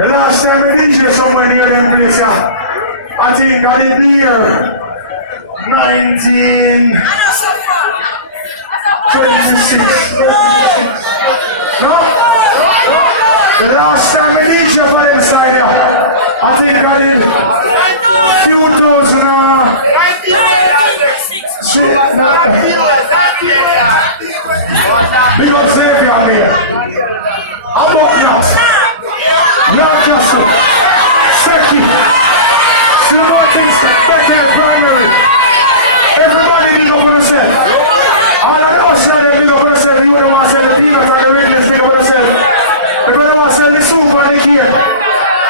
The last time I DJ somewhere near them place, I think I did here 1926. No? The last time I DJ for them side here, I think I did 2006. Big up Xavier here. How about that? Not just so. Second. Still more things back there primary. Everybody need to put a set. All of the outside they need to put a set. You don't want to sell the peanuts and the radius, they don't want to sell. They don't want to sell the soup and the cake.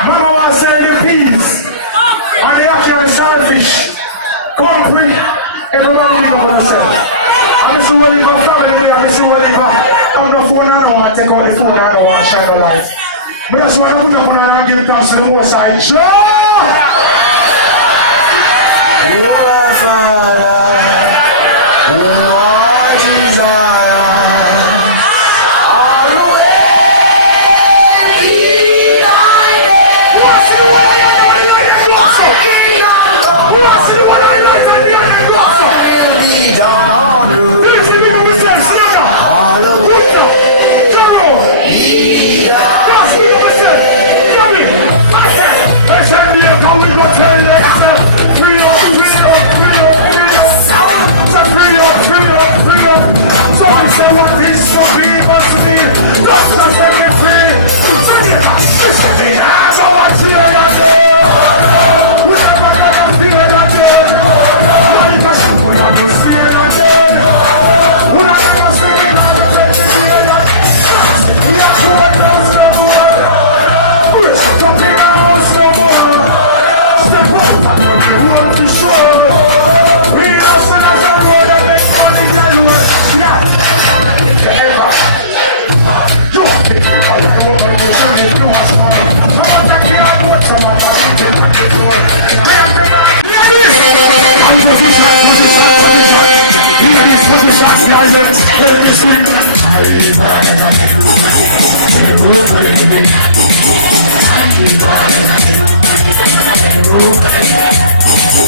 Mama want to sell the peas. And the ackee and the starfish. Come bring. Everybody need to put a set. I'm Mr. Walipa family there, Mr. Walipa. I'm not phone, I don't want to take out the phone, I don't want to shine a light. But that's why I put up on and give thanks to the Most High. Joe! You are Father, who art in Zion. All the way, who wants to see the one I know, the night and wants to? Who wants to see the one I like on the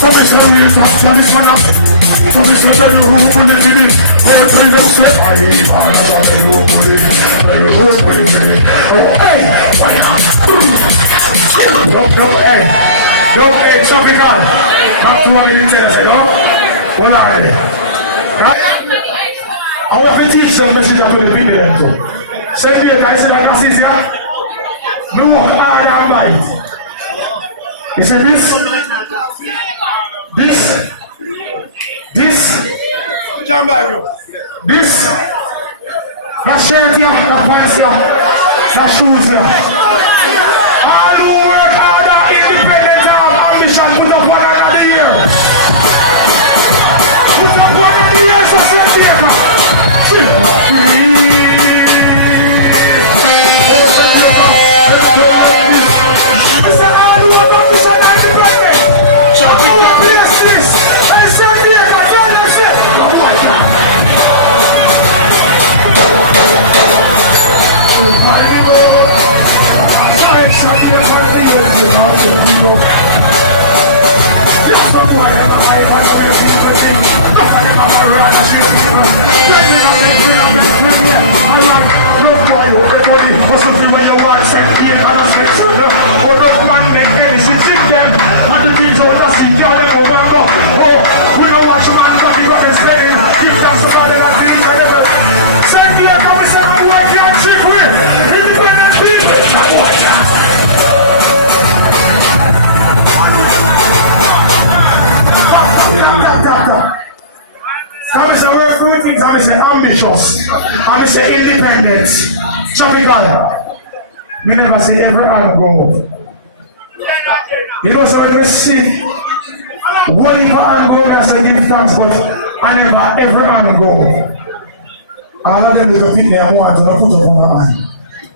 Somebody say we turn this one up. Somebody say that you move on the TV. Hey, tell them say I need all of the room for it. Hey, why not? Hey, chop it on. Up to 1 minute 10, I said, oh, what are they? Huh? I want to teach them message to the people there too. Send me a guy, say that gas is here. Me walk hard and bite. You see this? That shirt here, that pants here, that shoes here. All who work harder, independent have ambition, put up one another year. Put up one another year, so say Dacre. I say all who have ambition and independent. I want to place this. I say Dacre, tell them say, come on, yeah. I give up. I shall be a convenience without you. Yes, not why I'm alive, I know you people think. Look at them, I'm a run, I share people. Tell me that they bring up this friend here. I'm like, look why you everybody must be when you want to be an honest children. Oh, look, man, make any switch in them. And the things all just see, y'all them who want to go. Oh, we don't want you, man, got and spending. Give thanks to God and I think it's incredible. Send me a commission of white yard cheap with independent people. I'm say work for things, I'm say ambitious, I'm say independent, tropical. Me never say every hand go. You know, so when we see one if hand go, I say give thanks, but I never every hand go. All of them little people I want to put up on the hand.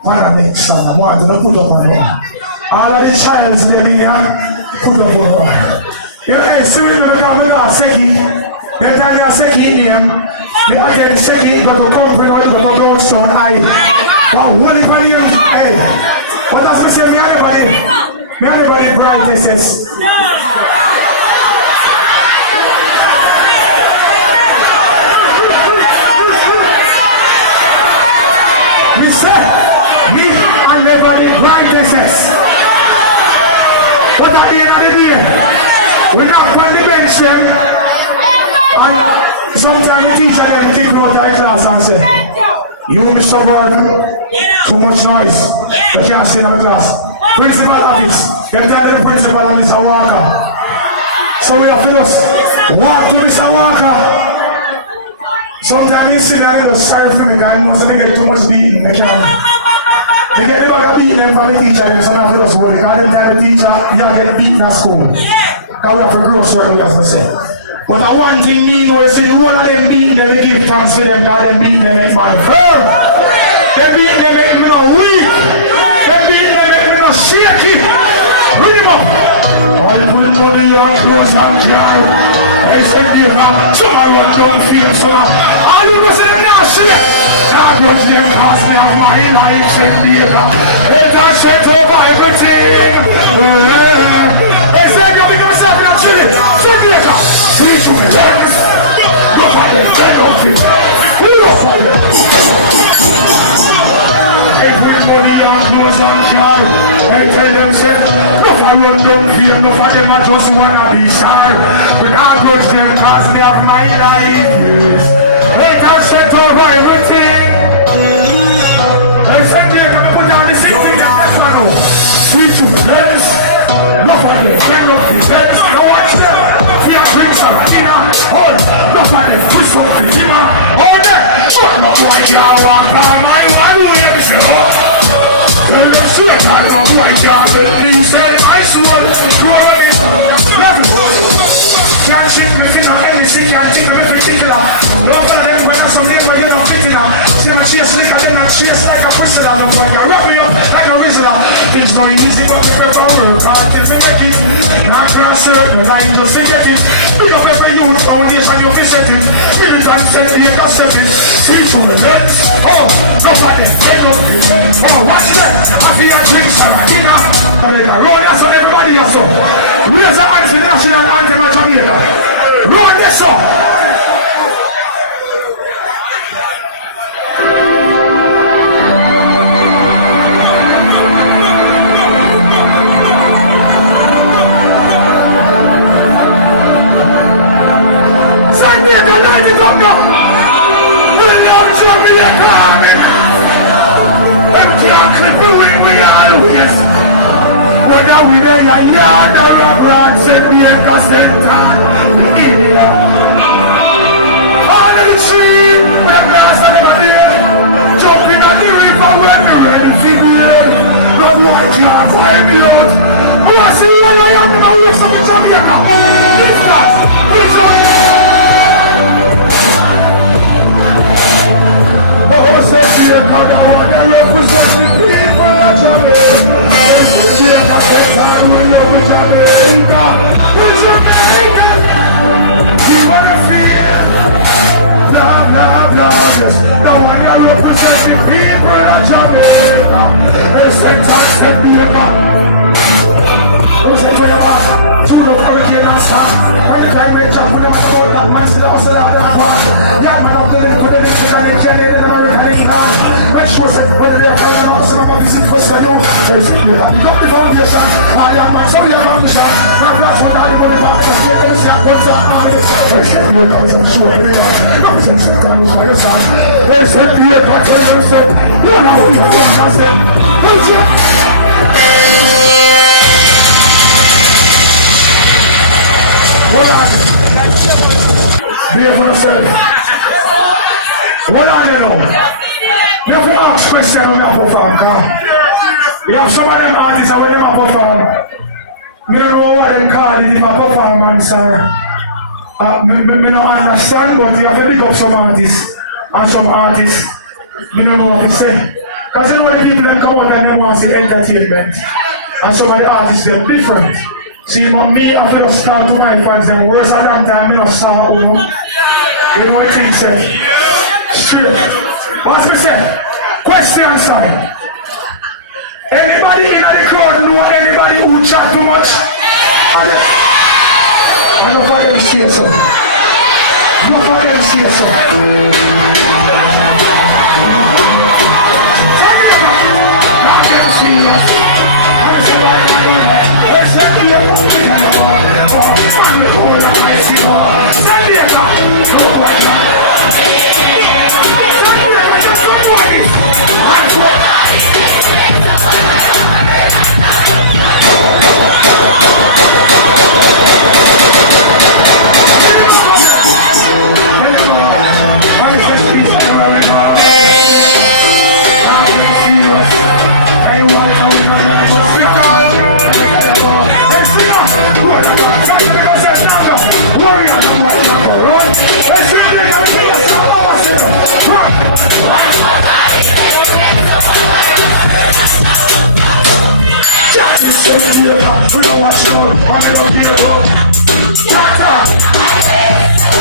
One of them son, I want to put up on the hand. All of the childs they in here, put up on the hand. You know, see we do the comment of Seki. They tell you Seki in here. They attend Seki, got to come from got to go so high. Wow, what if I name? Hey, what does me say? Me anybody bright SS. We say, me and everybody bright SS. What at the end of the day? We knock on the bench them, and sometimes the teacher them kick out of the class and say, you be stubborn, too much noise, you can't sit in the class. Principal office, them turn to the principal and Mr. Walker. So we have to just walk to Mr. Walker. Sometimes he sit and he just sorry for me because he must get too much beating. They get the bag of beating them from the teacher, so now they just worry. Because them tell the teacher, you get beaten at school. Because we have to grow certain, we have to say. But I one thing me know is the whole of them beating them, they give thanks for them, because them beating them make my firm. Them beating them make me not weak. Them beating them make me not shaky. Read him up. I put money on clothes and car. I said, Dacre, some I run down the field, some all you was in them now shake. Now grudge them cause me of my life, said Dacre. It's a shit up everything. I said, you become yourself in a chili. Say Dacre, see to my legs. Look at them, they don't fit. Look at them. I put money on clothes and car. I tell them, say, if I run down fear, no for them I just wanna be sure. But I grudge them cause me of my life, yes. I can't set over everything. I said, Dacre, I'm put down the 6 things and that's one now. Switch to my legs. No for them, bend up the legs. Now watch them. We are drinks or a dinner. Hold, no for them, twist up the dinner. Hold them. Shut up, why can't walk on my one way, sure. Tell them shit, I don't know why can't believe. Say my soul, grow on it. Level. Can't shit me finna, any sick can't think of me particular. Don't follow them when I'm something where you're not fitting up. See my chase slicker, then I'm chase like a prisoner. No fuck, you wrap me up like a Rizzler. It's not easy, but me prepare work hard till me make it. Not cross certain line to forget it. Pick up every youth foundation, you visit it. Militant said Dacre step it. See to the legs. Oh, no over there. They look. Oh, what's that? I feel a drink, Sarakina. Roll this on everybody else. Raise your hands for the national anthem of Jamaica. Roll this up. Whether we may a yard or a branch, send me a cassette on India. Under the tree, where glass and lemonade, jumping at the river when we ready to be in. Not white class, wipe me out. Oh, I see you and I am going to have some Jamaica. Lift that, push away. Oh, send me a card, I want to represent the people of Jamaica. Jamaica, we wanna feel love, love, love. Yes, the one that represents the people of Jamaica. They send me a Say to your boss, to the hurricane and stuff. When the climate drop, when I'm at about that man still also there than a part. Yeah, man up the link to the link to the Canadian and American England. Make sure that whether they're calling out, some of my visit for study. They say, you have got the foundation. I am man, sorry about the shot. Now that's what I want to back. I can't let me see a punch out of it. They say, here comes some show. Represent second by your son. They said, here comes your son. You know what you want, I said. Punch it. What on? Here for yourself. What on you know? You have to ask questions when you perform, you have some of them artists and when they perform, you don't know what they call it if a performance. I don't understand, but you have to pick up some artists and some artists. You don't know what to say. Because you know the people that come out and they want to see entertainment. And some of the artists, they're different. See, but me, I feel just start to my fans, them worse a long time, I don't start, you know. You know what things say? Straight. What's me say? Question side. Anybody in the crowd know anybody who chat too much? I don't for them to say so. No for them to say so. Now them serious. I'm saying, send me a and we hold a icy door. Send me a go like that. Send me a just go like this. I'm just peace everywhere we go. Now them serious. Anyone can we got an just record. What I got, got to make us a stand-up. Worry, I don't want to go run. Let's read it, I'm going to stop on my sinner. Run. Jack is so clear, we don't watch none. I'm going to go here, bro. Jack,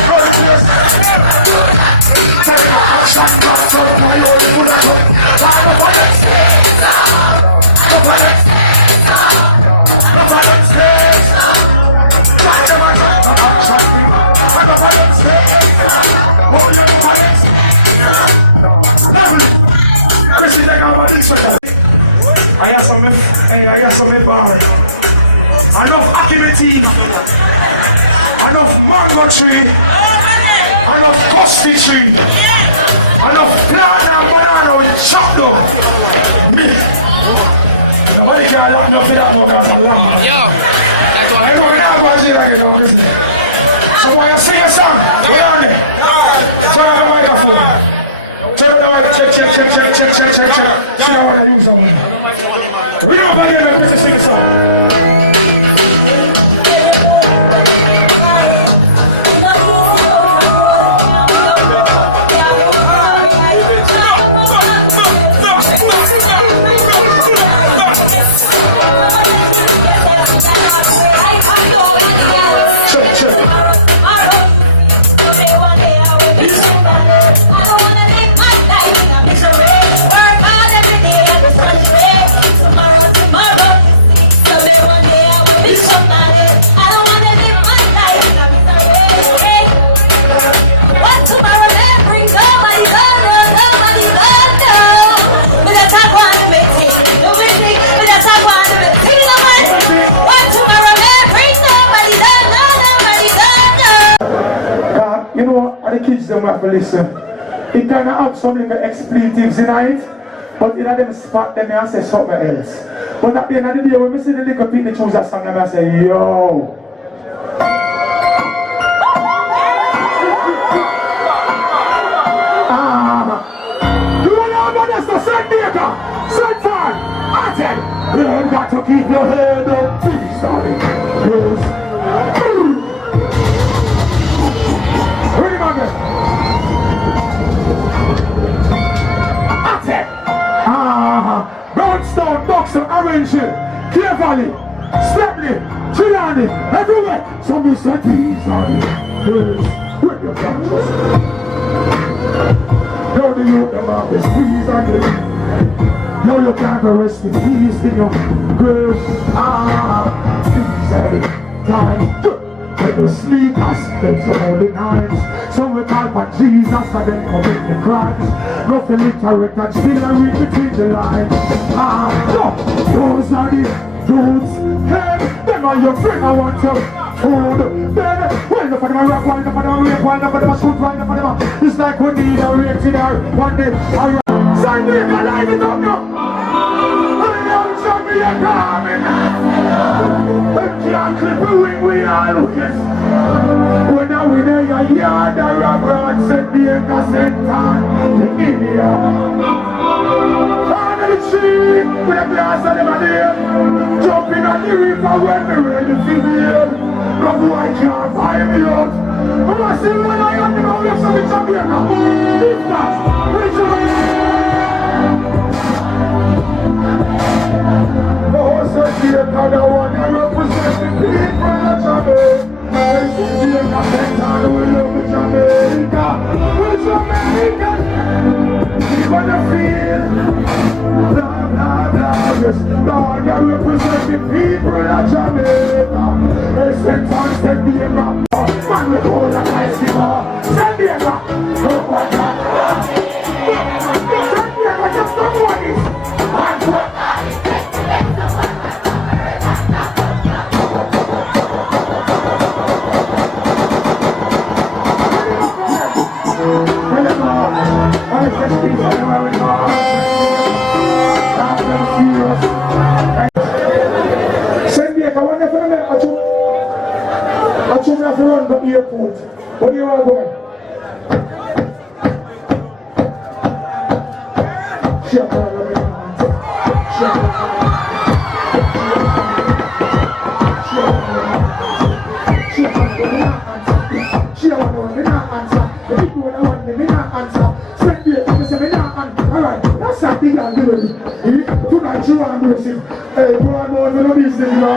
go to this. Take a shot, cross up, my own, put a cup. I'm a pilot. The pilot. The pilot says. I got some bar. Enough Akimetic, enough mango tree, enough custody tree, enough plant and banana with chopped up. Nobody can lock me up for that one because I'm locked. I know we have one thing like it now. So when you sing a song, go down there. Turn on the microphone. Turn on the microphone. Check. See how I use that one. We don't forget that to sing a song. message them have to listen. It kind of have some little expletives in it, but in them spot them and say something else. But at the end of the day, when we see the little people choose that song, I say, yo. Send Dacre, send fun, I said, you've got to keep your head up, please, sorry, yes. Ready, my man? I said, Brownstone, Boxer, Orange Hill, Carefully, Stepley, Giuliani, everywhere, somebody said, please, sorry, yes, with your cameras. Now the youth them have the squeeze and the now you can't rest in peace in your grave. These are the times when you sleep and spend some of the nights. Some we call for Jesus and then commit the crimes. Nothing literate and still I read between the lines. No, those are the dudes. Hey, them are your friend I want to food. Then, well, enough of them a rock, well, enough of them a rape, well, enough of them a shoot, well, enough of them a... It's like we need a rape in our one day. Send me a light it up now. I know show me a coming. Them can't clip a wing, we all yes. When I win a yard, a robber, and send me a cassette on the idiot. The tree, with a glass of lemonade, jumping on the river when the rain is severe. No boy can't find me out. But I see when I am the most of the Jamaica. This fast, reach away. The horse is here, now the one that represents the people of Jamaica. Jamaica, Santana, we love Jamaica. We're Jamaican. We're gonna feel. Blah, blah, blah, yes, Lord, I represent the people of Jamaica. They send on, send the man, we call a nice giver. Send the no one can. Send the just someone is. I have to run to the airport. Where do you want to go? Shut up, tonight you want to do this. Hey, go on, no business, you know,